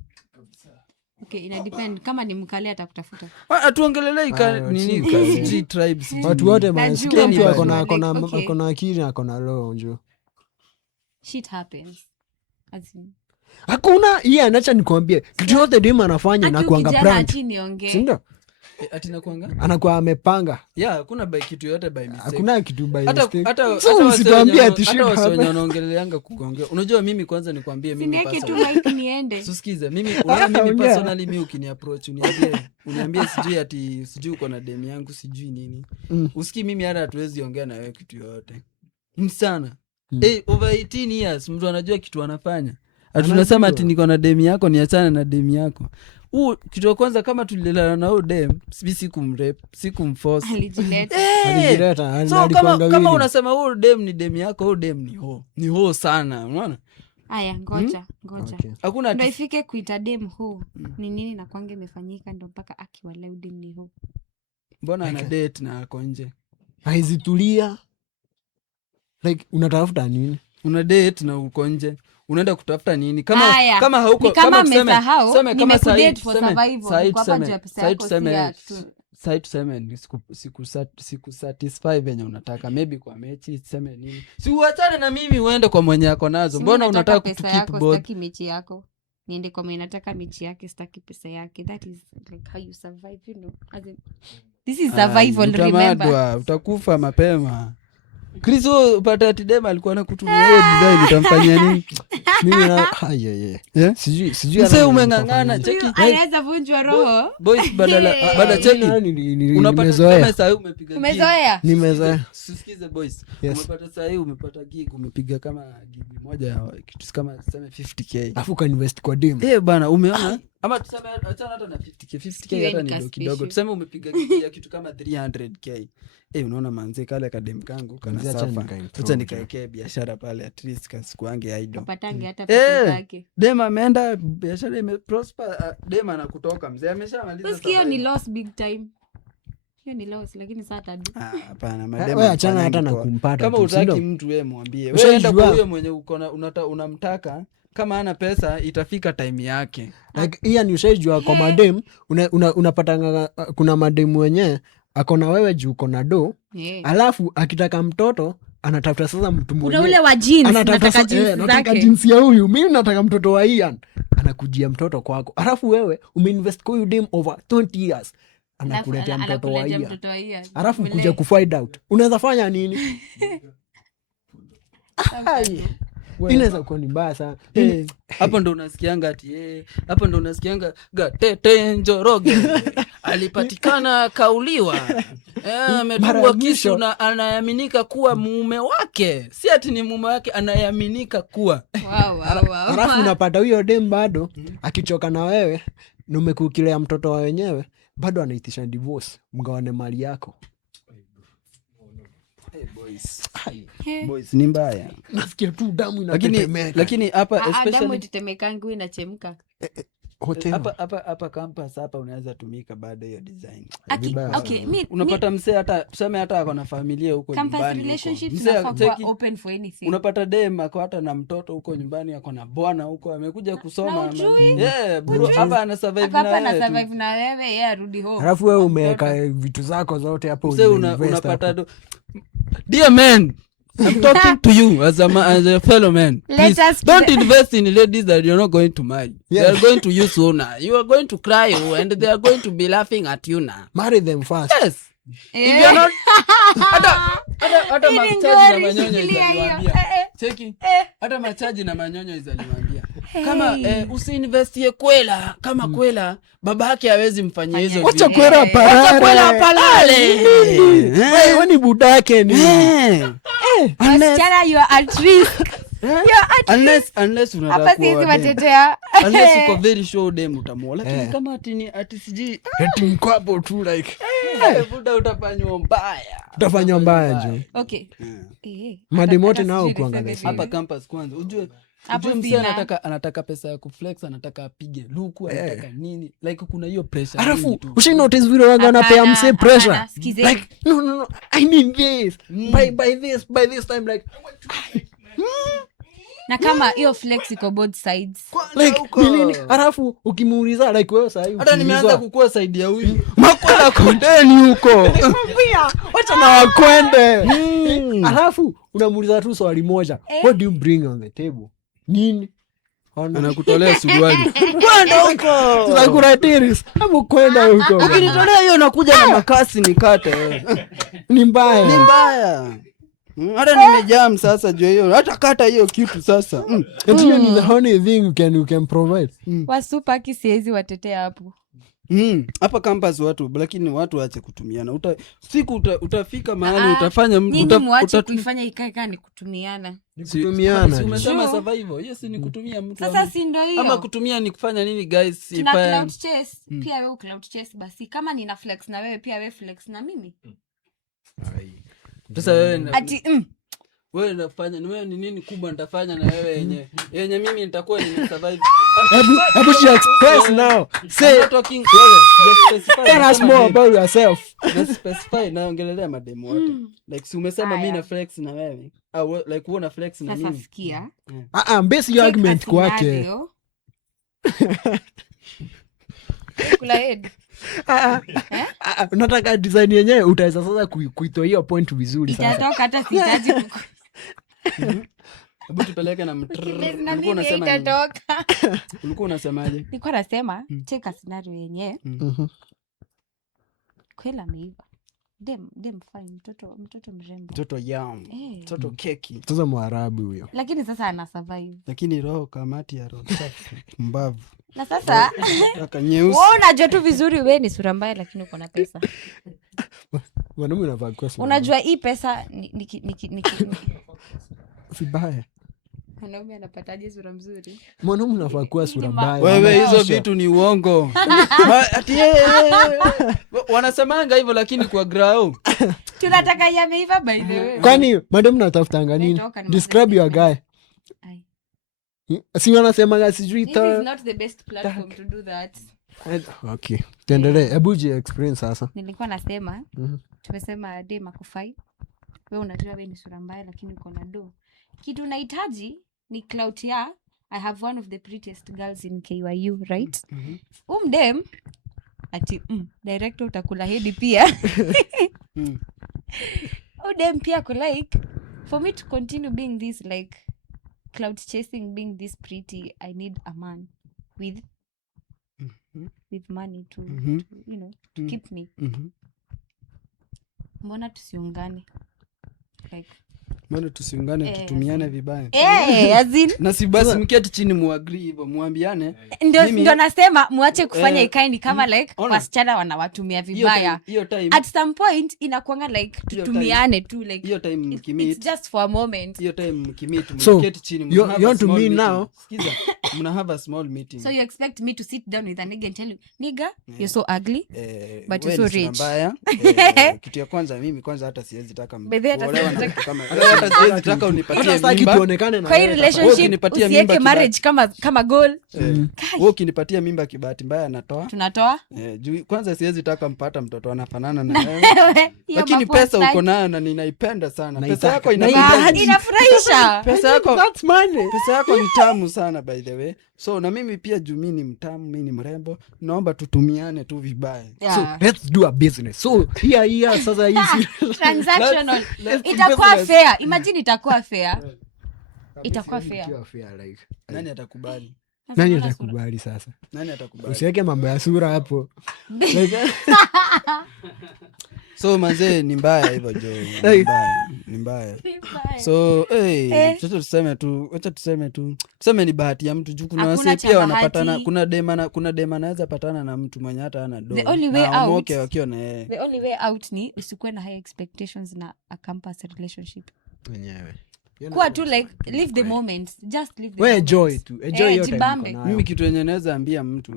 Okay, ina depend kama ni mkale atakutafuta. Atuongelelei nini tribes. Watu wote masikia mtu akona akili akona roho njoo. Shit happens. Hakuna yeye anacha nikwambie kitu yote dima anafanya na kuanga prank. Sindio? Ati nakuanga? Anakuwa amepanga. Yeah, hakuna by kitu yote by mistake. Hakuna kitu by mistake. Hata usituambie ati shit happen. Hata wanaongeleanga kugongea. Unajua mimi kwanza nikwambie mimi pasa. Sinieke tu like niende. Susikize mimi personally mimi ukini approach uniambie sijui ati sijui uko na demu yangu sijui nini. Usikii mimi hata hatuwezi ongea na wewe kitu yote. Msana. Over 18 years mtu anajua kitu anafanya. Tunasema ati niko na demu yako niachane na demu yako. Kitu ya kwanza kama tulilala na huyo dem, sikumforce. Alijileta. So kama unasema huyo dem ni demu yako, huyo dem ni ho sana, unaona? Aya, ngoja. Okay. Hakuna ndio ifike kuita dem ho. Ni nini na kwange imefanyika ndio mpaka akiwala dem ni ho. Mbona ana date na ako nje? Haizitulia. Like unatafuta nini? Una date na uko nje. Unaenda kutafuta nini kama hauko kama tuseme kama date for survival kwa hapa pesa yako side tuseme siku satisfy venye unataka maybe kwa mechi tuseme nini, si uachane na mimi uende kwa mwenye yako nazo. Mbona unataka kukeep both? Sitaki mechi yako niende kwa mwenye nataka mechi yake, sitaki pesa yake. That is like how you survive, you know. This is survival, remember. Utakufa mapema. Kristo upata ati dem alikuwa anakutumia hiyo design utamfanyia nini? Mimi sijui mzee umengangana cheki anaweza vunjwa roho. Boys baada cheki unapata saa hii umezoea. Sikize boys, umepata saa hii umepata gig umepiga kama gig moja ya kitu kama tuseme 50k. Afu ka invest kwa dem. Bana umeona? Ama tuseme achana hata na 50k hata ni kidogo. Tuseme umepiga gig ya kitu kama 300k. Unaona manze kale kadem kangu kana safa. Acha nikaekea biashara pale at least kasikuange idol. Patange hata pesa zake. Dem ameenda biashara imeprosper, dem anakutoka mzee ameshamaliza sasa. Hiyo ni loss big time. Hiyo ni loss lakini sasa tadu. Hapana madem. Wewe achana hata na kumpata. Kama utaki mtu wewe mwambie. Wewe enda kwa huyo mwenye uko unamtaka. Kama hana pesa itafika time yake. Like hiyo ni ushajua kwa madem unapata kuna madem wenyewe akona wewe juu uko na do, alafu akitaka mtoto anatafuta sasa mtu mwenyewe. Kuna ule wa jeans, nataka jinsi ya huyu, mimi nataka mtoto wa Ian. Anakujia mtoto kwako. Alafu wewe umeinvest kwa huyu dem over 20 years. Anakuletea mtoto wa Ian. Alafu kuja kufind out. Unaweza fanya nini? Inaweza kuwa ni mbaya sana. Hapo ndo unasikianga ati hapo ndo unasikianga Gatete Njoroge alipatikana kauliwa. Amedungwa kisu na anaaminika kuwa mume wake. Si ati ni mume wake, anaaminika kuwa. Wow. Alafu unapata huyo dem bado akichoka na wewe, na umekukilea mtoto wa wenyewe, bado anaitisha divorce, mgawane mali yako. Boys ni mbaya. Nasikia tu damu inatetemeka. Lakini hapa especially damu itetemekangu inachemka. hapa campus hapa unaweza tumika baada hiyo design. Okay, Unapata msee hata tuseme hata ako na familia huko nyumbani. Campus relationships are open for anything. Unapata dem ako hata na mtoto huko nyumbani, ako na bwana huko amekuja kusoma. Bro hapa ana survive na wewe, yeye arudi home. Alafu wewe umeweka vitu zako zote hapo unapata dear man, I'm talking to you as a fellow man. Please, don't invest in ladies that you're not going to marry. They are going to use sooner. You are going to cry and they are going to be laughing at you now. Marry them first. Yes. If you're not hata machaji na manyonyo izaliwaambia. Cheki. Hata machaji na manyonyo izaliwaambia. Kama usiinvestie kwela, kama kwela babake hawezi mfanyia hizo vitu. Acha kwela palale. Acha kwela palale. Wewe ni budake ni. Msichana, you are at risk. Unless unataka unless uko very sure dem utamuoa, lakini kama ati siji eti mko hapo tu like buda utafanywa mbaya jo. Okay. Mademote nao kuangalia hapa campus kwanza ujue msee anataka pesa ya kuflex, anataka apige luku, anataka nini, like kuna hiyo pressure. Alafu ushi notice vile wanga wanapea msee pressure like no I need this by this time like na kama hiyo flex iko both sides like nini. Alafu ukimuuliza like wewe sasa hivi hata nimeanza kukua side ya huyu makwenda kondeni huko wacha na wakwende. Alafu unamuuliza tu swali moja, what do you bring on the table? Nini? Anakutolea suruali. Kwenda huko. Tunakuratiris. Hapo kwenda huko. Ukinitolea hiyo nakuja na makasi nikate. Ni mbaya. Hata nimejam sasa juu hiyo. Hata kata hiyo kitu sasa. Ndio ni the only thing you can provide. Wasupa kisiezi watetea hapo. Hapa campus watu, lakini watu waache kutumiana. Utafika mahali utafanya mtu kuifanya ikae ni kutumiana. Umesema survival. Yes, ni kutumia mtu. Sasa si ndio hiyo. Ama kutumia ni kufanya nini guys? Tuna cloud chase. Pia wewe cloud chase basi. Kama nina flex na wewe pia wewe flex na mimi. Sasa wewe wewe unafanya ni wewe ni nini kubwa nitafanya na wewe yenye mimi nitakuwa nimesurvive. Hebu she express now. Say talking wewe just specify. Tell us more about yourself. Just specify na ongelelea mademo wote. Like si umesema mimi na flex na wewe. Au like wewe na flex na mimi. Sasa sikia. Base your argument kwake. Kula head. Unataka design yenyewe utaweza sasa kuitoa hiyo point vizuri sasa. Itatoka hata sitaji Hebu tupeleke na ulikuwa unasema itatoka. Ulikuwa unasemaje? Nilikuwa nasema cheka scenario yenyewe. Kwela meiva. Dem fine, mtoto mrembo. Mtoto young. Mtoto keki. Sasa Mwarabu huyo. Lakini sasa ana survive. Lakini roho kamati ya roho safi. Mbavu. Na sasa nyeusi. wewe unajua tu vizuri wewe ni sura mbaya lakini uko na pesa. Mwanaume anavaa kwa sura. Unajua hii pesa ni vibaya. Mwanaume anapataje sura mzuri? Mwanaume anavaa kwa sura mbaya. Wewe hizo vitu ni uongo. Ati wanasemanga hivyo lakini kwa grao. Tunataka yameiva by the way. Kwani madam natafutanga nini? Describe your guy. Si wanasema sijui this is not the best platform to do that. Okay. Tuendelee. Hebu je experience sasa. Nilikuwa nasema tumesema dem akufai. Wewe unajua wewe ni sura mbaya lakini uko na do. Kitu unahitaji ni clout ya I have one of the prettiest girls in KYU, right? Dem ati director utakula hedi pia. Dem pia ko like for me to continue being this like cloud chasing, being this pretty, I need a man with money to you know to keep me. Mbona tusiungane? Like mbona tusiungane tutumiane vibaya? Azin na si basi mketi chini muagree hivyo muambiane. Ndio nasema muache kufanya ikaini kama like wasichana wanawatumia vibaya. At some point inakuanga like tutumiane tu like hiyo time mkimit. It's just for a moment. Hiyo time mkimit mketi chini you want to me now. Sikiza, mna have a small meeting. So you expect me to sit down with a nigga and tell you, nigga, you're so ugly but you're so rich. Kitu ya kwanza mimi kwanza hata siwezi taka kuolewa na kama hata siwezi taka unipatie Sitaki mimba. tuonekane na kwa hii wewe. relationship ukinipatia usiweke mimba marriage kama goal. Wewe ukinipatia mimba kibahati mbaya natoa. Tunatoa Juu kwanza siwezi taka mpata mtoto anafanana na wewe. Hiyo Lakini mambo pesa uko hataki. nayo na ninaipenda sana. Pesa Naitaka. yako Inafurahisha. Pesa yako That's money. pesa yako ni tamu sana by the way. So na mimi pia juu mimi ni mtamu, mimi ni mrembo, naomba tutumiane tu vibaya. Yeah. So let's do a business. So here sasa hizi Transactional. Let's do Itakuwa business. fair. Imagine itakuwa fair. Itakuwa fair. like Nani atakubali? nani atakubali sasa? Nani atakubali? Usiweke mambo ya sura hapo. So manze ni mbaya hivyo jo. Ni mbaya. So wacha tuseme tu ni bahati ya mtu juu kuna Hakuna wase cha pia bahati. wanapatana, kuna dema anaweza patana na mtu mwenye hata hana doa. The only way na out- wamoke wakiwa na yeye. The only way out ni usikuwe na high expectations na a campus relationship. Wenyewe. Kuwa tu like live the moment. Just live the We moment. enjoy tu. Enjoy hiyo time jibambe. uko nayo. Mimi kitu yenye naweza ambia mtu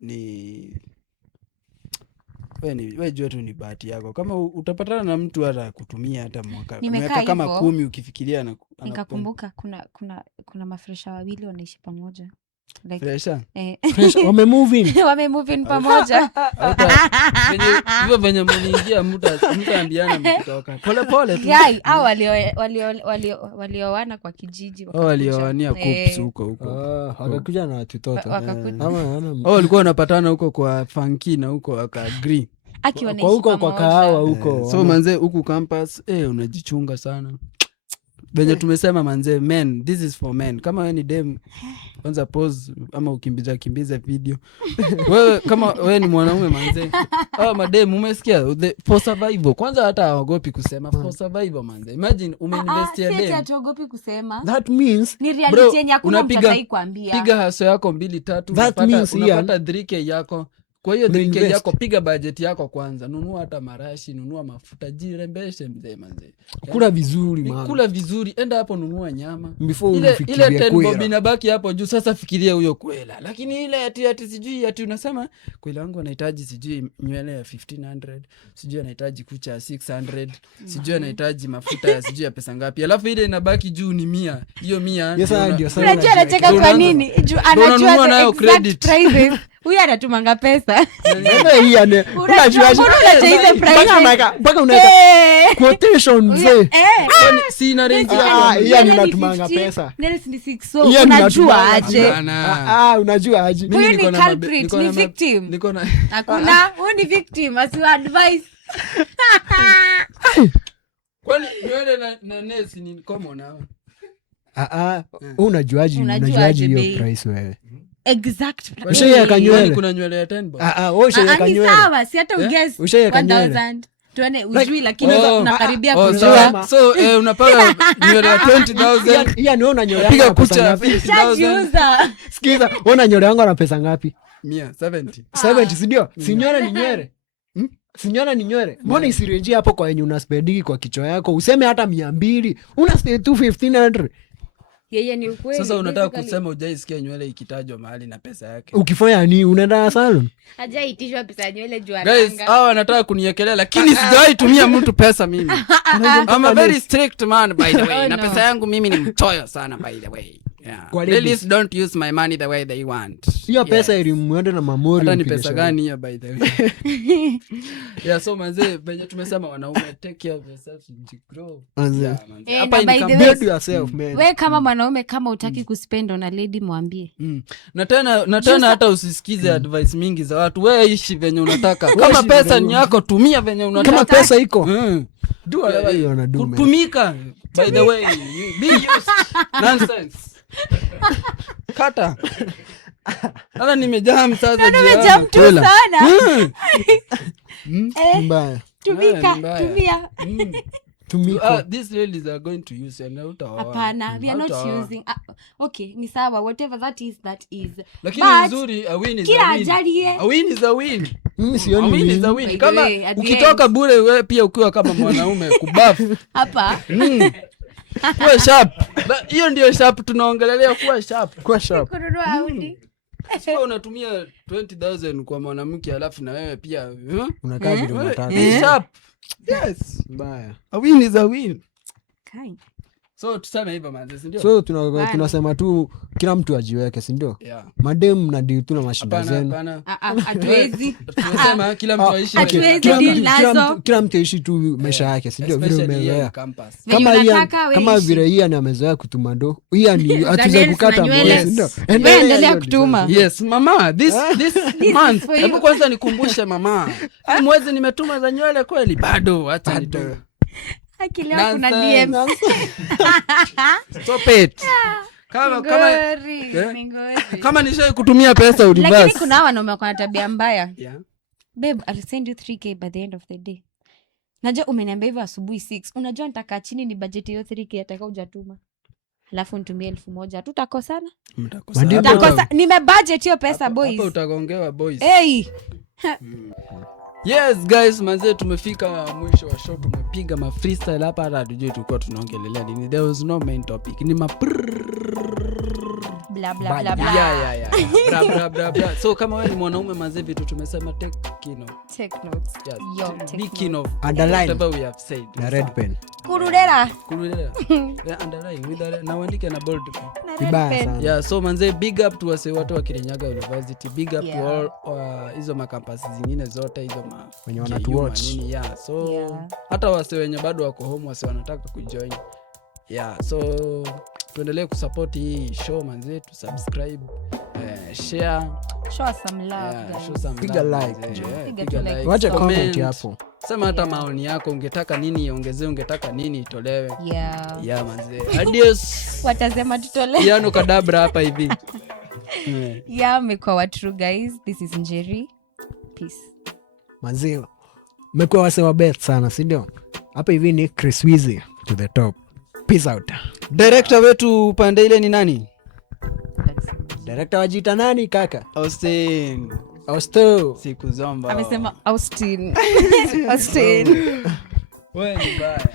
ni we jua tu ni bahati yako. Kama utapatana na mtu hata kutumia hata Nimekaa miaka kama hivyo, 10 ukifikiria Nikakumbuka kuna mafresha wawili wanaishi pamoja. Like fresha. Fresh, wame-move in. wamemove in pamoja. Hivyo venye mniingia mtaambiana mkitoka pole tu. Yai, hao walioana kwa kijiji wakakuja. Waliowania kups huko Wakakuja na watoto. Wakakuja. walikuwa wanapatana huko kwa funky na huko wakagree. Aki Kwa wanaishi huko kwa pamoja. kahawa huko. So manze huku campus unajichunga sana venye tumesema manze, men, this is for men. Kama wewe ni dem, kwanza pause ama ukimbiza video. Wewe kama wewe ni mwanaume manze, madem umesikia, for survival. Kwanza hata hawagopi kusema for survival manze. Imagine umeinvestia dem. Hatuogopi kusema. That means Ni reality yenye hakuna mtu unapiga- atakwambia. piga haso yako 2-3 That means, unapata 3K yako. Kwa hiyo 3K Unainvest. yako, piga budget yako kwanza, nunua hata marashi, nunua mafuta, jirembeshe mzee manze. kula vizuri man. Kula vizuri, enda hapo nunua nyama. Before Ile unafikiria 10 bob kwela. inabaki hapo juu. Sasa fikiria huyo kwela. Lakini ile ati sijui ati unasema kwela wangu anahitaji sijui nywele ya 1500, sijui anahitaji kucha ya 600, sijui anahitaji mafuta ya sijui ya pesa ngapi. Alafu ile inabaki juu ni 100. Hiyo 100. Yes, ndio sana. Unajua anacheka kwa nini? Juu unanunua anajua nayo the exact credit. prices. Huyu anatumanga pesa. Unajua mpaka unaweka quotation mzee. Si ina range Ah, yako. hiyo ni unatumanga pesa. Nails ni 6 so Hiyo ni unajua unatumanga aje. Bana. Unajua aje. Mimi Huyu niko ni na culprit, niko ni na victim. niko na Hakuna, huyu ni victim, asiwa advice. kwani nywele na nails ni common hao. Unajuaje Unajuaje hiyo bei? price wewe? Exact price. Ushaiweka nywele? Kwani kuna nywele ya 10 bob? Wewe ushaiweka Ni nywele? sawa, si hata uguess Ushaiweka nywele? 1000. Tuone ujui lakini Oh, unakaribia Oh, kujua. so unapata nywele ya 20,000. Yaani wewe unanyoleanga Piga na pesa kucha ya ngapi? 50,000. Shajiuza. Sikiza, wewe unanyoleanga na pesa ngapi? 170. 70, si ndio? Si nywele ni nywele. Si nywele ni nywele. Mbona isirenjie hapo kwa yenye unaspendiki kwa kichwa yako? Useme hata 200. Unastay tu 1500. Yeye ni ukweli. Sasa unataka basically. kusema hujaisikia nywele ikitajwa mahali na pesa yake. Ukifanya nini? Unaenda salon? Hajaitishwa pesa ya nywele juu Guys, ananga. hawa wanataka kuniekelea lakini sijawahi tumia mtu pesa mimi. I'm a very strict man by the way. Oh, Na no. pesa yangu mimi ni mchoyo sana by the way. Yeah. Kwa Ladies ladies. don't use my money the way they want. Hiyo pesa Yes. ili muende na mamori. Hata ni mpige pesa shauri. gani hiyo by the way? Yeah, so manze, venye tumesema wanaume take care of yourself, grow. Manze. Yeah, manze. Eh, Hapa na by ni the kama- way- Build yourself, man. We kama mwanaume kama utaki kuspend na lady mwambie. Na tena hata usisikize advice mingi za watu. Wewe ishi venye unataka. Kama ishi pesa venye ni yako, tumia venye Kama unataka. pesa iko. Do whatever you wanna do, man. kutumika. By the way, be used. Nonsense. Kata. Hata nimejam sasa. Umejaa mtu Kwela. sana. Mbaya. Tumika, mbaya. tumia. Tumiko. These ladies are going to use and Hapana, we are not using. Okay, ni sawa, whatever that is. Lakini But, nzuri, a win is kila a win. ajalie. A win is a win. Mimi A sioni win is nini. a By win. the Kama way, at the ukitoka end. bure wewe pia ukiwa kama mwanaume kubuff. Hapa. Kuwa sharp. Hiyo ndio sharp tunaongelelea, kuwa sharp. Kwa sharp. Kununua Audi. Sio unatumia 20,000 kwa mwanamke alafu na wewe pia Unakaa vile unataka. be sharp. Yes. Mbaya. A win is a win. Kai. So tuseme hivyo manze, si ndio? So tunasema tu kila mtu ajiweke, si ndio? Yeah. Madem na deal tu na mashida zenu. Hatuwezi. Tunasema kila mtu aishi Hatuwezi deal nazo. Kila mtu aishi tu maisha yake, si ndio? Vile especially umezoea. campus. Kama vile hii amezoea kutuma ndo. Hii ni atuze kukata mbele, si ndio? Endelea kutuma. Yes, mama, this month. Hebu kwanza nikumbushe mama. Hii mwezi nimetuma za nywele kweli? Bado, acha nitoe. Akileo kuna DM. Stop it. Kama nishai kutumia pesa Lakini ulibasi. kuna wanaume wako na tabia mbaya. Yeah. Babe, I'll send you 3k by the end of the day. Najua umeniambia hivyo asubuhi 6. Unajua nitakaa chini ni budget hiyo 3k ataka hujatuma. Alafu nitumie 1000. Tutakosana? Mtakosana. Nime budget hiyo pesa boys. Hapo utagongewa boys. Hey. Yes guys, manze tumefika mwisho wa show, tumepiga ma freestyle hapa, hata hatujui tulikuwa tunaongelelea nini. There was no main topic. Ni ma bla bla bla bla. Yeah. Bra bra bra bra. So kama wewe ni mwanaume manze, vitu tumesema take notes. Yes. Yo, Be keen of Underline. whatever we have said. Na red pen. Kurudera. Yeah, underline with that. Na uandike na bold pen. Vibaya sana. Yeah, so manze, big up to wase watu wa Kirinyaga University. Big up to all hizo makampasi zingine zote hizo wenye wanatuwatch. Yeah, so hata wase wenye bado wako home, wase wanataka kujoin. Yeah, so tuendelee kusupport hii show manze, tu subscribe, share, Show some love guys. show some Piga love, like. manze. Piga like. Wacha comment. comment hapo. Sema hata maoni yako, ungetaka nini iongezee, ungetaka nini itolewe. Yeah. Manze. Adios. Watasema tutole. Piano kadabra hapa hivi. Yeah, mekuwa wa true guys. This is Njeri. Peace. Manzio. Mmekuwa wase wa bet sana, si ndio? Hapa hivi ni Chris Wizi to the top. Peace out. Director wetu upande ile ni nani? Director wajiita nani kaka? Austin. Siku Zomba. Amesema Austin. Austin. Wewe ni baya.